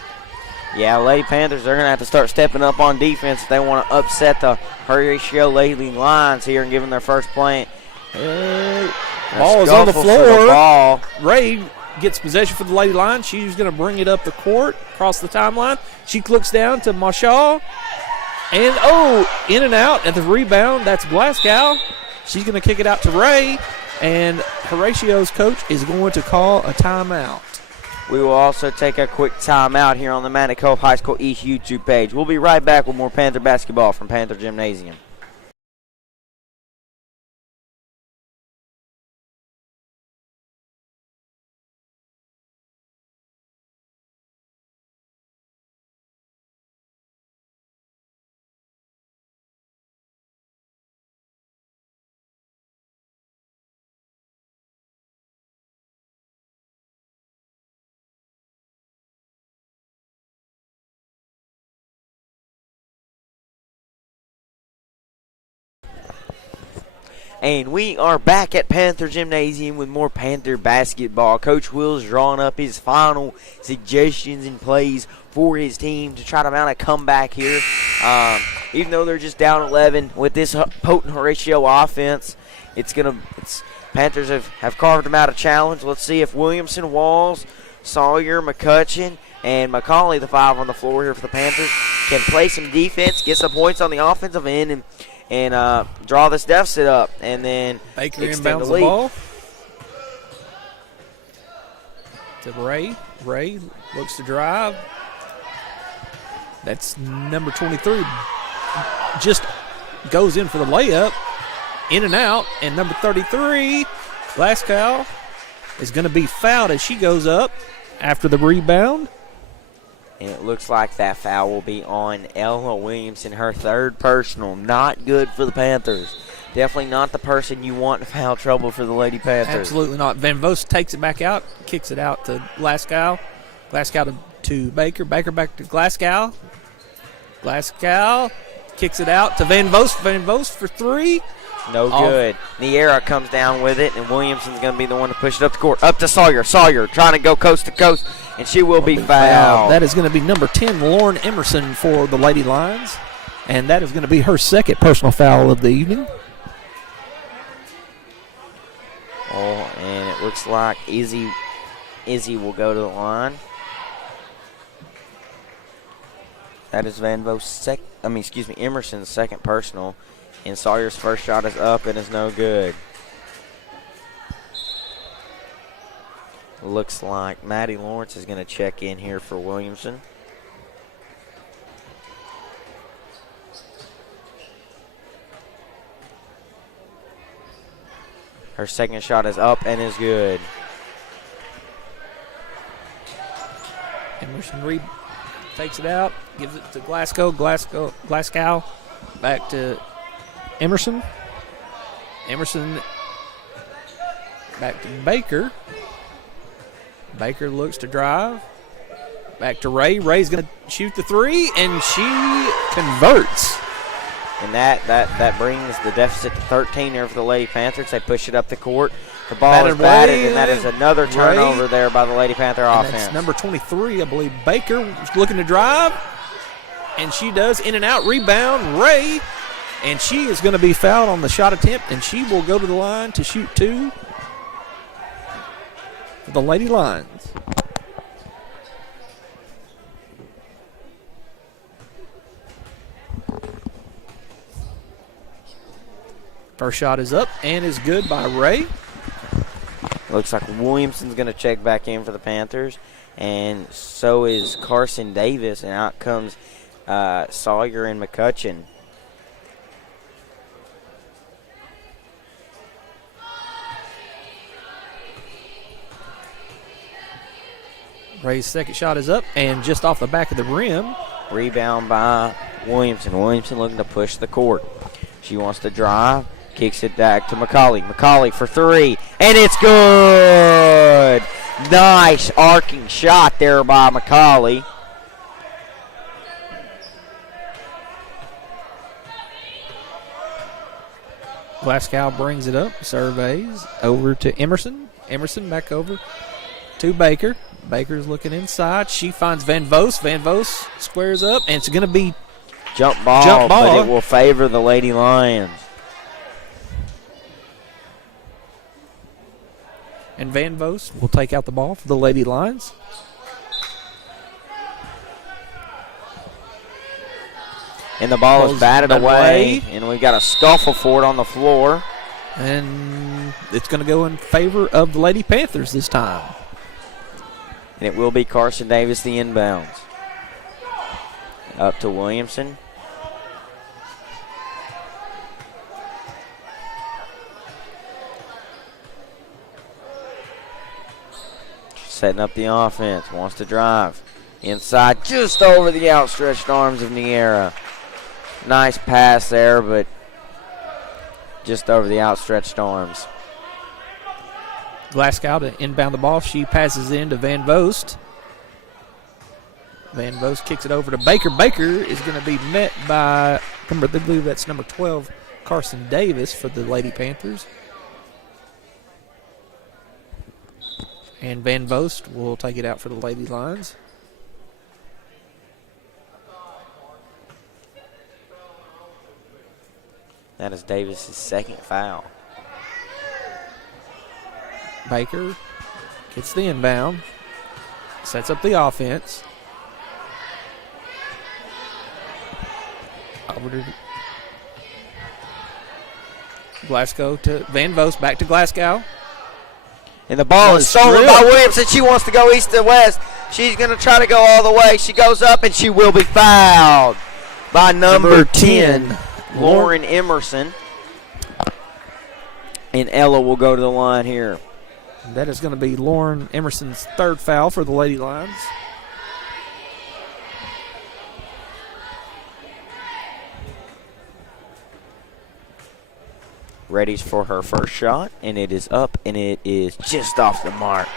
Yeah, Lady Panthers, they're going to have to start stepping up on defense if they want to upset the Horatio Lady Lions here and give them their first point. Ball is on the floor. Ray gets possession for the Lady Lions. She's going to bring it up the court, across the timeline. She looks down to Marshall. And, in and out at the rebound. That's Glasgow. She's going to kick it out to Ray. And Horatio's coach is going to call a timeout. We will also take a quick timeout here on the Manatee Cove High School East YouTube page. We'll be right back with more Panther basketball from Panther Gymnasium. And we are back at Panther Gymnasium with more Panther basketball. Coach Will's drawing up his final suggestions and plays for his team to try to mount a comeback here. even though they're just down 11 with this potent Horatio offense, Panthers have carved them out a challenge. Let's see if Williamson, Walls, Sawyer, McCutcheon, and McCauley, the 5 on the floor here for the Panthers, can play some defense, get some points on the offensive end, and draw this deficit up, and then Baker extend inbounds the lead. the ball to Ray. Ray looks to drive. That's number 23. Just goes in for the layup. In and out. And number 33, Glasgow, is going to be fouled as she goes up after the rebound. And it looks like that foul will be on Ella Williamson, her 3rd personal. Not good for the Panthers. Definitely not the person you want in foul trouble for the Lady Panthers. Absolutely not. Van Vost takes it back out, kicks it out to Glasgow. Glasgow to Baker. Baker back to Glasgow. Glasgow kicks it out to Van Vost. Van Vost for 3. No good. Niera comes down with it, and Williamson's going to be the one to push it up the court. Up to Sawyer. Sawyer trying to go coast to coast, and she will be fouled. That is going to be number 10, Lauren Emerson, for the Lady Lions. And that is going to be her 2nd personal foul of the evening. Oh, and it looks like Izzy will go to the line. That is Emerson's 2nd personal. And Sawyer's first shot is up and is no good. Looks like Maddie Lawrence is going to check in here for Williamson. Her 2nd shot is up and is good. Emerson takes it out, gives it to Glasgow. Glasgow back to Emerson. Emerson back to Baker. Baker looks to drive. Back to Ray. Ray's going to shoot the 3, and she converts. And that brings the deficit to 13 here for the Lady Panthers. They push it up the court. The ball is batted, and that is another turnover there by the Lady Panther offense. That's number 23, I believe. Baker looking to drive, and she does. In and out rebound, Ray, and she is going to be fouled on the shot attempt, and she will go to the line to shoot 2 for the Lady Lions. First shot is up and is good by Ray. Looks like Williamson's going to check back in for the Panthers, and so is Carson Davis, and out comes Sawyer and McCutcheon. Ray's 2nd shot is up and just off the back of the rim. Rebound by Williamson. Williamson looking to push the court. She wants to drive. Kicks it back to McCauley. McCauley for 3, and it's good. Nice arcing shot there by McCauley. Glasgow brings it up, surveys, over to Emerson. Emerson back over to Baker. Baker's looking inside. She finds Van Vost. Van Vost squares up, and it's going to be jump ball, but it will favor the Lady Lions. And Van Vost will take out the ball for the Lady Lions. And the ball is batted away, and we've got a scuffle for it on the floor. And it's going to go in favor of the Lady Panthers this time. And it will be Carson Davis, the inbounds. Up to Williamson. Setting up the offense, wants to drive. Inside, just over the outstretched arms of Niera. Nice pass there, but just over the outstretched arms. Glasgow to inbound the ball. She passes in to Van Vost. Van Vost kicks it over to Baker. Baker is going to be met by, I believe that's number 12, Carson Davis for the Lady Panthers. And Van Vost will take it out for the Lady Lions. That is Davis' second foul. Baker gets the inbound, sets up the offense. Over to Glasgow to Van Vost, back to Glasgow. And the ball is stolen by Williams, and she wants to go east to west. She's going to try to go all the way. She goes up, and she will be fouled by number 10, Lauren Emerson. And Ella will go to the line here. That is going to be Lauren Emerson's third foul for the Lady Lions. Ready for her first shot, and it is up, and it is just off the mark.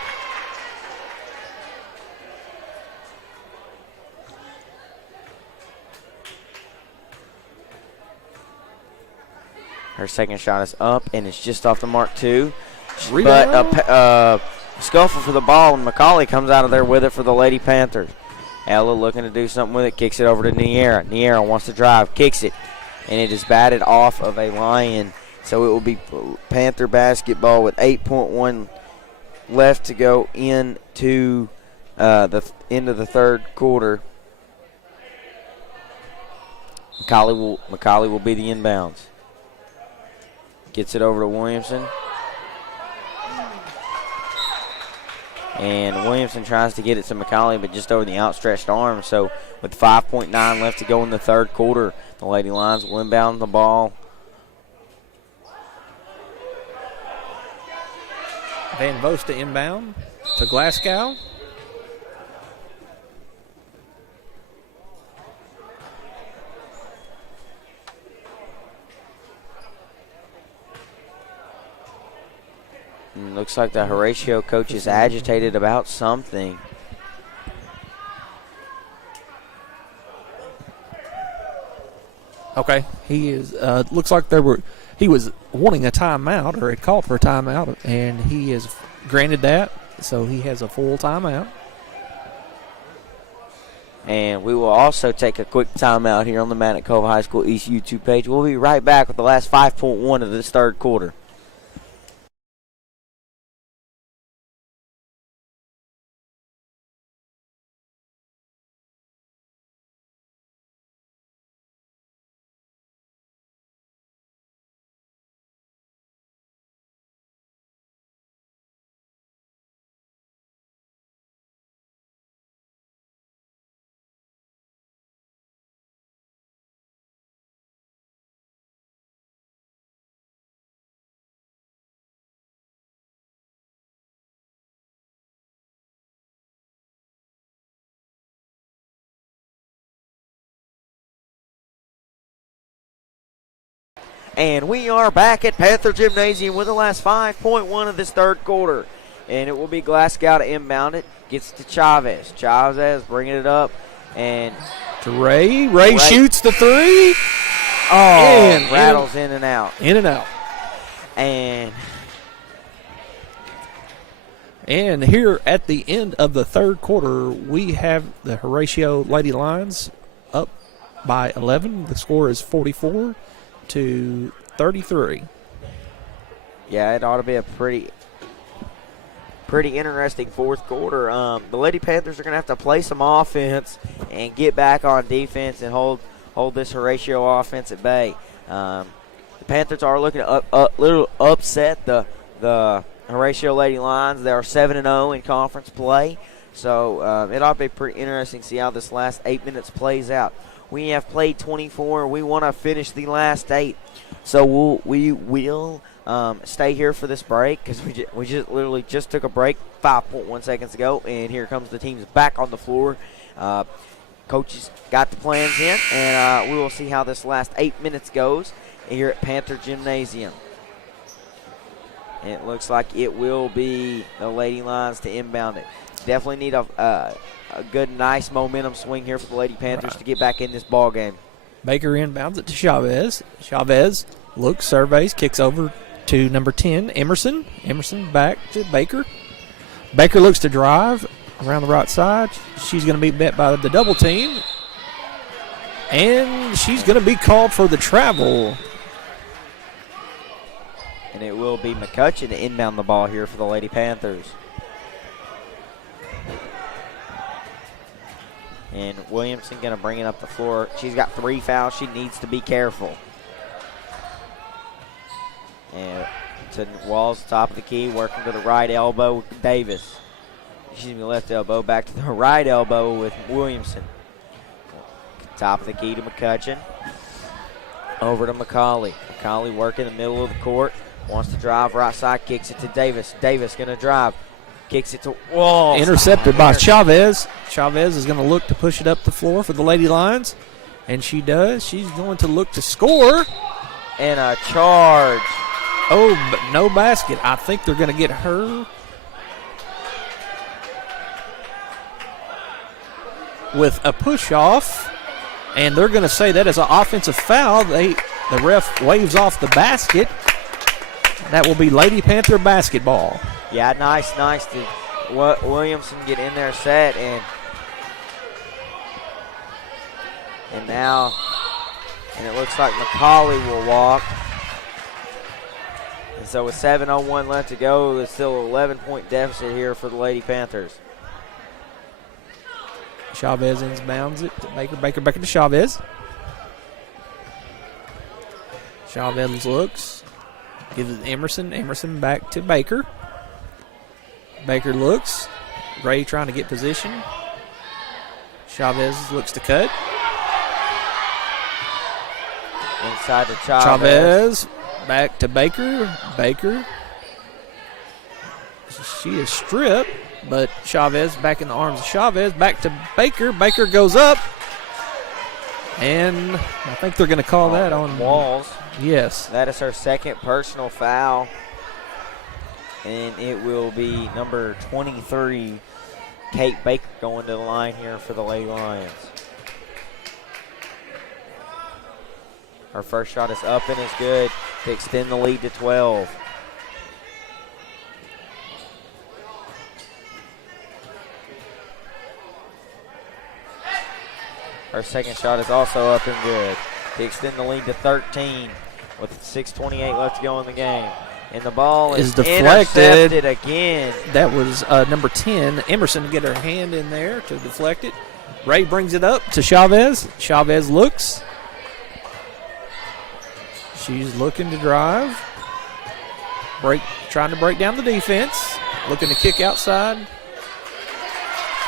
Her second shot is up, and it's just off the mark, too. Rebound. But a scuffle for the ball, and McCauley comes out of there with it for the Lady Panthers. Ella looking to do something with it, kicks it over to Niera. Niera wants to drive, kicks it, and it is batted off of a Lion. So it will be Panther basketball with 8.1 left to go into the end of the third quarter. McCauley will be the inbounds. Gets it over to Williamson. And Williamson tries to get it to McCauley, but just over the outstretched arm. So with 5.9 left to go in the third quarter, the Lady Lions will inbound the ball. Van Vost to inbound to Glasgow. And looks like the Horatio coach is agitated about something. Okay, he is. Looks like he was wanting a timeout, or had called for a timeout, and he is granted that, so he has a full timeout. And we will also take a quick timeout here on the Man at Cove High School East YouTube page. We'll be right back with the last 5.1 of this third quarter. And we are back at Panther Gymnasium with the last 5.1 of this third quarter. And it will be Glasgow to inbound it. Gets to Chavez. Chavez bringing it up. And to Ray. Ray shoots the three. Oh, and rattles in and out. In and out. And here at the end of the third quarter, we have the Horatio Lady Lions up by 11. The score is 44 to 33. Yeah, it ought to be a pretty interesting fourth quarter. The Lady Panthers are going to have to play some offense and get back on defense and hold this Horatio offense at bay. The Panthers are looking to upset the Horatio Lady Lions. They are 7-0 in conference play, so it ought to be pretty interesting to see how this last 8 minutes plays out. We have played 24. We want to finish the last 8. So we will stay here for this break because we just literally just took a break 5.1 seconds ago, and here comes the teams back on the floor. Coaches got the plans in, and we will see how this last 8 minutes goes here at Panther Gymnasium. And it looks like it will be the Lady Lions to inbound it. Definitely need a good, nice momentum swing here for the Lady Panthers to get back in this ball game. Baker inbounds it to Chavez. Chavez looks, surveys, kicks over to number 10, Emerson. Emerson back to Baker. Baker looks to drive around the right side. She's going to be met by the double team. And she's going to be called for the travel. And it will be McCutcheon to inbound the ball here for the Lady Panthers. And Williamson going to bring it up the floor. She's got 3 fouls. She needs to be careful. And to Walls, top of the key, working to the right elbow, Davis. Excuse me, left elbow, back to the right elbow with Williamson. Top of the key to McCutcheon. Over to McCauley. McCauley working in the middle of the court. Wants to drive right side, kicks it to Davis. Davis going to drive. Kicks it to Walls. Intercepted by Chavez. Chavez is going to look to push it up the floor for the Lady Lions. And she does. She's going to look to score. And a charge. Oh, but no basket. I think they're going to get her with a push-off. And they're going to say that is an offensive foul. The ref waves off the basket. That will be Lady Panther basketball. Yeah, nice to Williamson get in there set and now it looks like McCauley will walk. And so with 7:01 left to go, it's still an 11-point deficit here for the Lady Panthers. Chavez inbounds it to Baker. Baker to Chavez. Chavez looks. Gives it to Emerson. Emerson back to Baker. Baker looks. Ray trying to get position. Chavez looks to cut. Inside to Chavez. Chavez back to Baker. Baker. She is stripped, but Chavez back in the arms of Chavez. Back to Baker. Baker goes up. And I think they're going to call that on Walls. Yes. That is her second personal foul. And it will be number 23, Kate Baker, going to the line here for the Lady Lions. Her first shot is up and is good to extend the lead to 12. Her second shot is also up and good to extend the lead to 13 with 6:28 left to go in the game. And the ball is deflected intercepted again. That was number 10. Emerson to get her hand in there to deflect it. Ray brings it up to Chavez. Chavez looks. She's looking to drive. Trying to break down the defense. Looking to kick outside.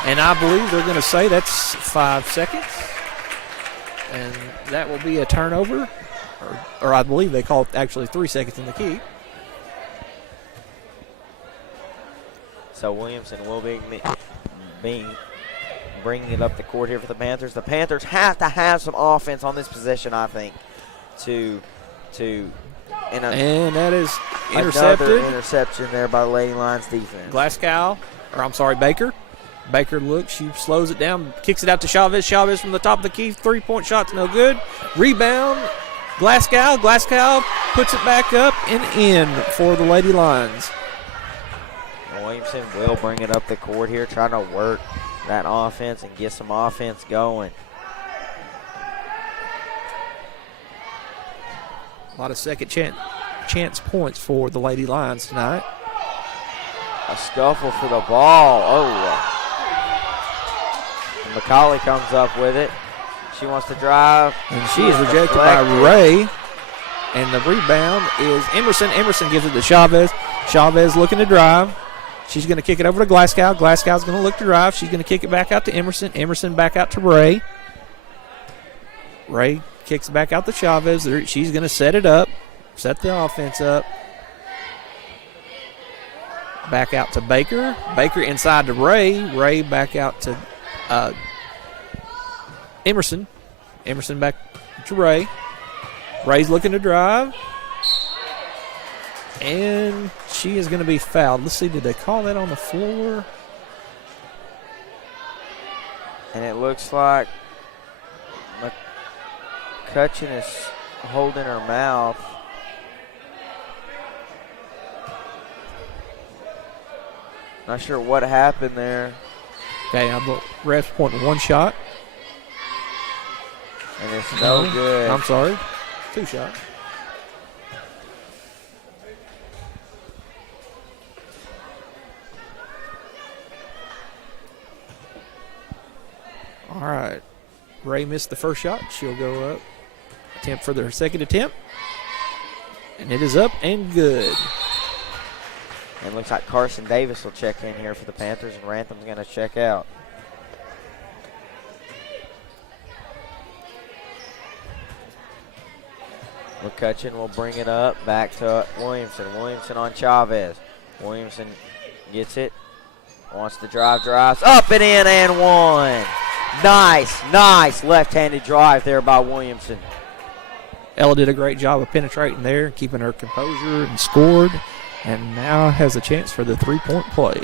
And I believe they're going to say that's 5 seconds. And that will be a turnover. Or I believe they call it actually 3 seconds in the keep. So Williamson will be bringing it up the court here for the Panthers. The Panthers have to have some offense on this possession, I think, and that is intercepted. Another interception there by the Lady Lions defense. Baker. Baker looks, she slows it down, kicks it out to Chavez. Chavez from the top of the key, 3-point shot's no good. Rebound, Glasgow. Glasgow puts it back up and in for the Lady Lions. Williamson will bring it up the court here, trying to work that offense and get some offense going. A lot of second chance points for the Lady Lions tonight. A scuffle for the ball. Oh. And McCauley comes up with it. She wants to drive. And she is rejected by Ray. And the rebound is Emerson. Emerson gives it to Chavez. Chavez looking to drive. She's going to kick it over to Glasgow. Glasgow's going to look to drive. She's going to kick it back out to Emerson. Emerson back out to Ray. Ray kicks back out to Chavez. She's going to set it up, set the offense up. Back out to Baker. Baker inside to Ray. Ray back out to Emerson. Emerson back to Ray. Ray's looking to drive. And she is going to be fouled. Let's see, did they call that on the floor? And it looks like McCutcheon is holding her mouth. Not sure what happened there. Okay, ref's pointing one shot. And it's no good. I'm sorry. 2 shots. All right. Ray missed the first shot. She'll go up. Attempt for their second attempt. And it is up and good. And it looks like Carson Davis will check in here for the Panthers, and Rantham's going to check out. McCutcheon will bring it up back to Williamson. Williamson on Chavez. Williamson gets it. Wants to drive, drives up and in and one. Nice left-handed drive there by Williamson. Ella did a great job of penetrating there, keeping her composure, and scored, and now has a chance for the three-point play.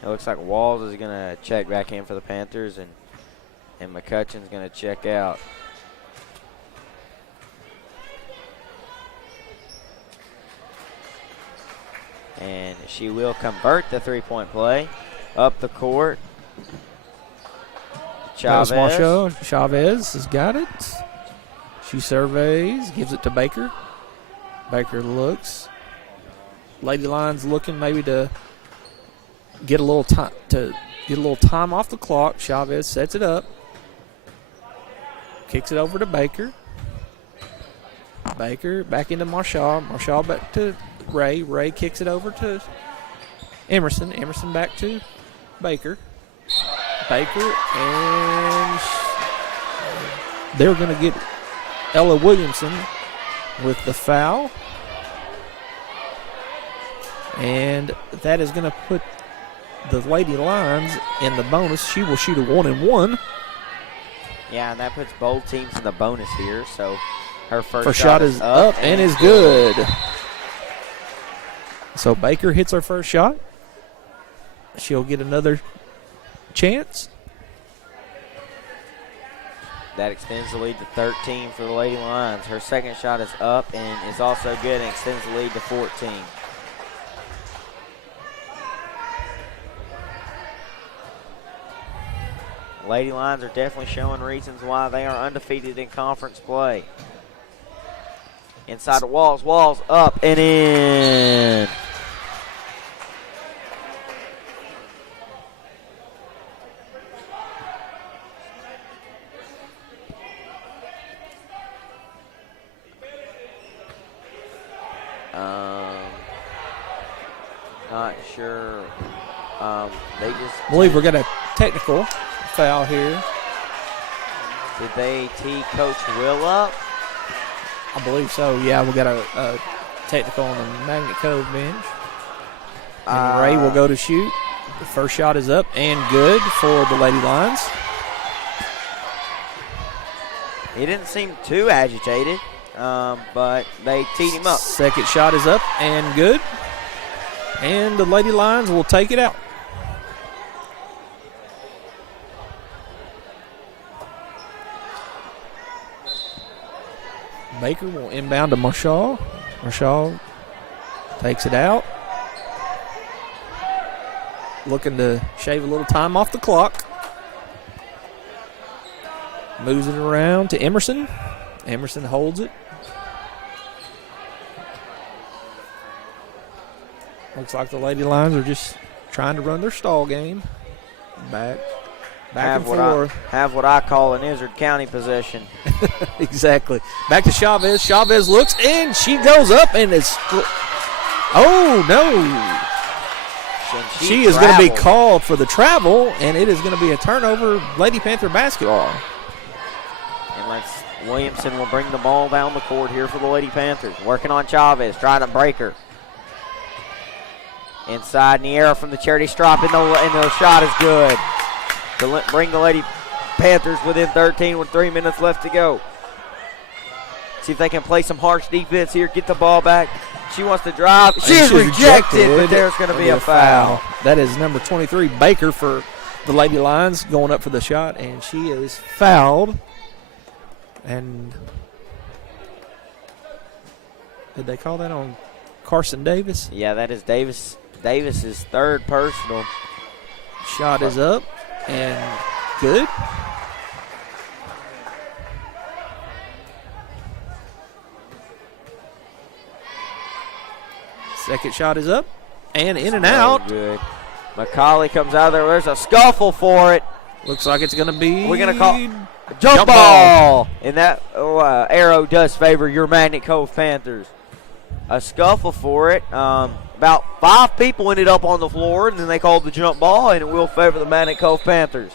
It looks like Walls is going to check back in for the Panthers, and McCutcheon's going to check out. And she will convert the three-point play up the court. Chavez. Chavez has got it. She surveys, gives it to Baker. Baker looks. Lady Lions looking maybe to get a little time off the clock. Chavez sets it up. Kicks it over to Baker. Baker back into Marshall. Marshall back to Ray. Ray kicks it over to Emerson. Emerson back to Baker. Baker, and they're going to get Ella Williamson with the foul. And that is going to put the Lady Lions in the bonus. She will shoot a 1-and-1. Yeah, and that puts both teams in the bonus here. So her first shot is up and is good. So Baker hits her first shot. She'll get another chance. That extends the lead to 13 for the Lady Lions. Her second shot is up and is also good and extends the lead to 14. Lady Lions are definitely showing reasons why they are undefeated in conference play. Inside the Walls, Walls up and in. Not sure. They just I believe we're getting a technical foul here. Did they tee Coach Will up? I believe so. Yeah, we got a technical on the Magnet Cove bench. And Ray will go to shoot. The first shot is up and good for the Lady Lions. He didn't seem too agitated, but they teed him up. Second shot is up and good. And the Lady Lions will take it out. Baker will inbound to Marshall. Marshall takes it out. Looking to shave a little time off the clock. Moves it around to Emerson. Emerson holds it. Looks like the Lady Lions are just trying to run their stall game. Back and forth. Have what I call an Izzard County possession. Exactly. Back to Chavez. Chavez looks, and she goes up, and it's... Oh, no. She is going to be called for the travel, and it is going to be a turnover, Lady Panther basketball. And Williamson will bring the ball down the court here for the Lady Panthers. Working on Chavez, trying to break her. Inside in the air from the charity stripe, and the shot is good. To bring the Lady Panthers within 13 with 3 minutes left to go. See if they can play some harsh defense here, get the ball back. She wants to drive. She's rejected, but there's going to be a foul. That is number 23, Baker, for the Lady Lions, going up for the shot, and she is fouled. And did they call that on Carson Davis? Yeah, that is Davis's third personal. Shot is up and good. Second shot is up and in and No out. good. McCauley comes out of there. There's a scuffle for it. Looks like it's going to be. We're going to call jump ball. And that arrow does favor your Magnet Cove Panthers. A scuffle for it. About 5 people ended up on the floor, and then they called the jump ball, and it will favor the Magnet Cove Panthers.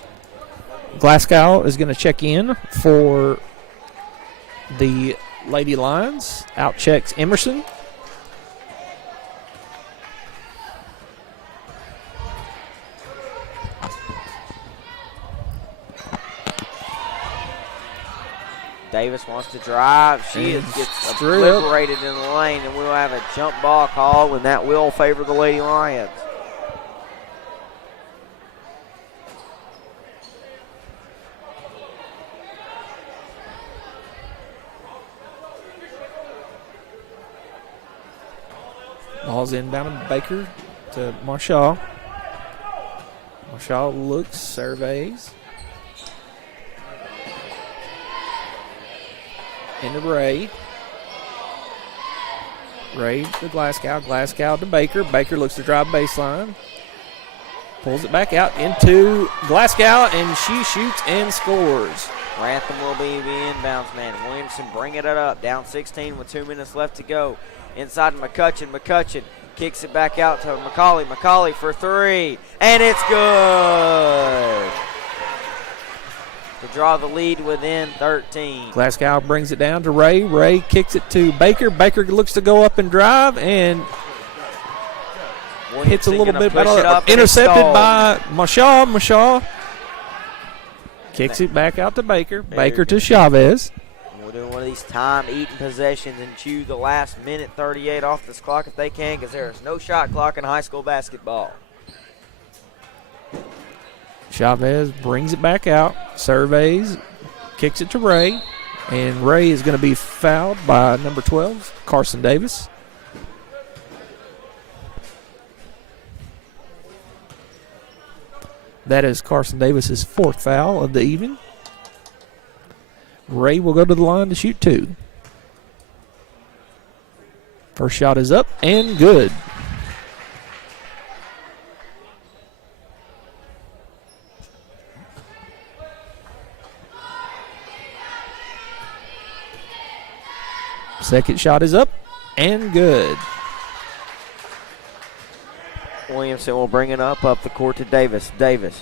Glasgow is going to check in for the Lady Lions. Out checks Emerson. Davis wants to drive. She gets obliterated in the lane, and we'll have a jump ball call, and that will favor the Lady Lions. Ball's inbound to Baker to Marshall. Marshall looks, surveys. Into Ray. Ray to Glasgow. Glasgow to Baker. Baker looks to drive baseline. Pulls it back out into Glasgow, and she shoots and scores. Grantham will be the inbounds man. Williamson bringing it up. Down 16 with 2 minutes left to go. Inside to McCutcheon. McCutcheon kicks it back out to McCauley. McCauley for 3. And it's good. To draw the lead within 13. Glasgow brings it down to Ray. Ray kicks it to Baker. Baker looks to go up and drive and hits a little bit, intercepted by Marshall. Marshall kicks it back out to Baker. Baker to Chavez. We'll do one of these time-eating possessions and chew the last minute 38 off this clock if they can, because there is no shot clock in high school basketball. Chavez brings it back out, surveys, kicks it to Ray, and Ray is going to be fouled by number 12, Carson Davis. That is Carson Davis's 4th foul of the evening. Ray will go to the line to shoot 2. First shot is up and good. Second shot is up and good. Williamson will bring it up the court to Davis. Davis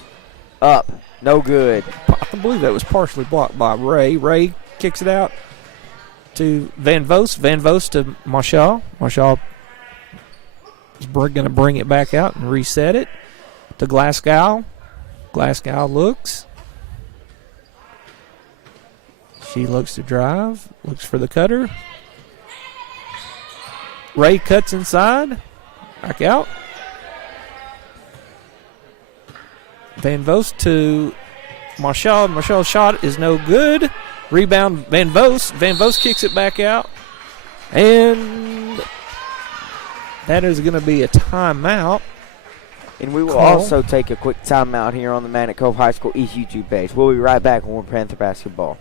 up, no good. I believe that was partially blocked by Ray. Ray kicks it out to Van Vost. Van Vost to Marshall. Marshall is going to bring it back out and reset it to Glasgow. Glasgow looks. She looks to drive, looks for the cutter. Ray cuts inside, back out. Van Vost to Marshall. Marshall's shot is no good. Rebound, Van Vost. Van Vost kicks it back out. And that is going to be a timeout. And we will also take a quick timeout here on the Magnet Cove High School East YouTube page. We'll be right back when we're Panther basketball.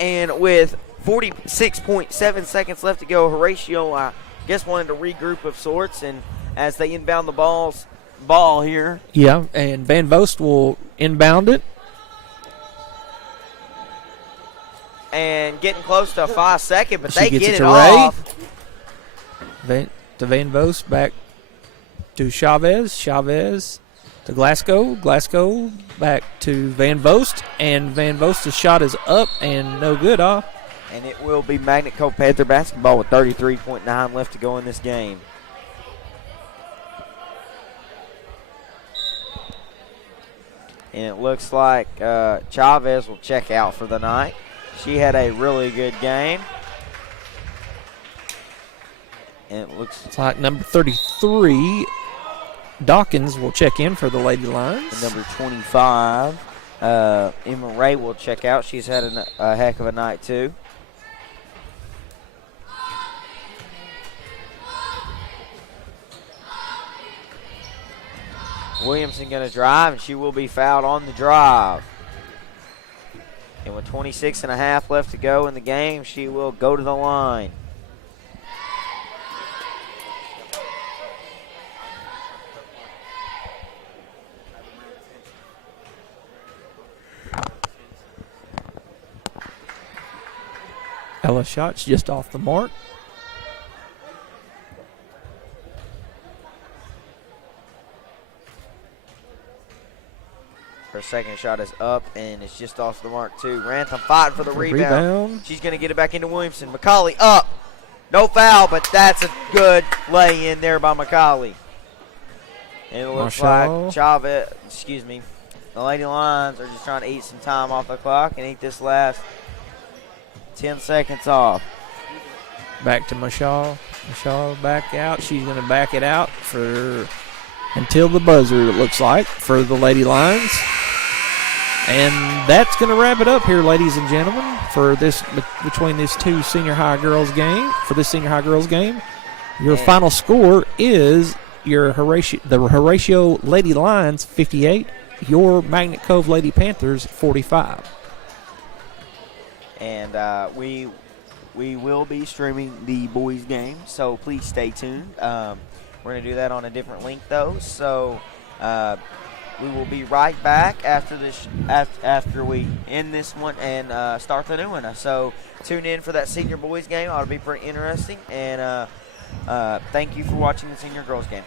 And with 46.7 seconds left to go, Horatio, I guess, wanted to regroup of sorts, and as they inbound the ball here. Yeah, and Van Vost will inbound it. And getting close to a 5-second, but She they gets get it it to off. To Van Vost, back to Chavez. Chavez to Glasgow. Glasgow back to Van Vost. And Van Vost's shot is up and no good off. And it will be Magnet Cove Panther basketball with 33.9 left to go in this game. And it looks like Chavez will check out for the night. She had a really good game. And it looks It's like number 33, Dawkins, will check in for the Lady Lions. number 25, Emma Ray will check out. She's had a heck of a night, too. Williamson going to drive, and she will be fouled on the drive. And with 26 and a half left to go in the game, she will go to the line. Ella shot's just off the mark. Her second shot is up, and it's just off the mark, too. Rantham fighting for the rebound. She's going to get it back into Williamson. McCauley up. No foul, but that's a good lay-in there by McCauley. And it looks like Chavez, the Lady Lions are just trying to eat some time off the clock and eat this last 10 seconds off. Back to Mashal. Mashal back out. She's going to back it out until the buzzer, it looks like, for the Lady Lions. And that's going to wrap it up here, ladies and gentlemen, for this between these two senior high girls game. For this senior high girls game, your final score is the Horatio Lady Lions 58, your Magnet Cove Lady Panthers 45. And we will be streaming the boys game, so please stay tuned. We're going to do that on a different link, though. So we will be right back after this, after we end this one and start the new one. So tune in for that senior boys game. Ought to be pretty interesting. And thank you for watching the senior girls game.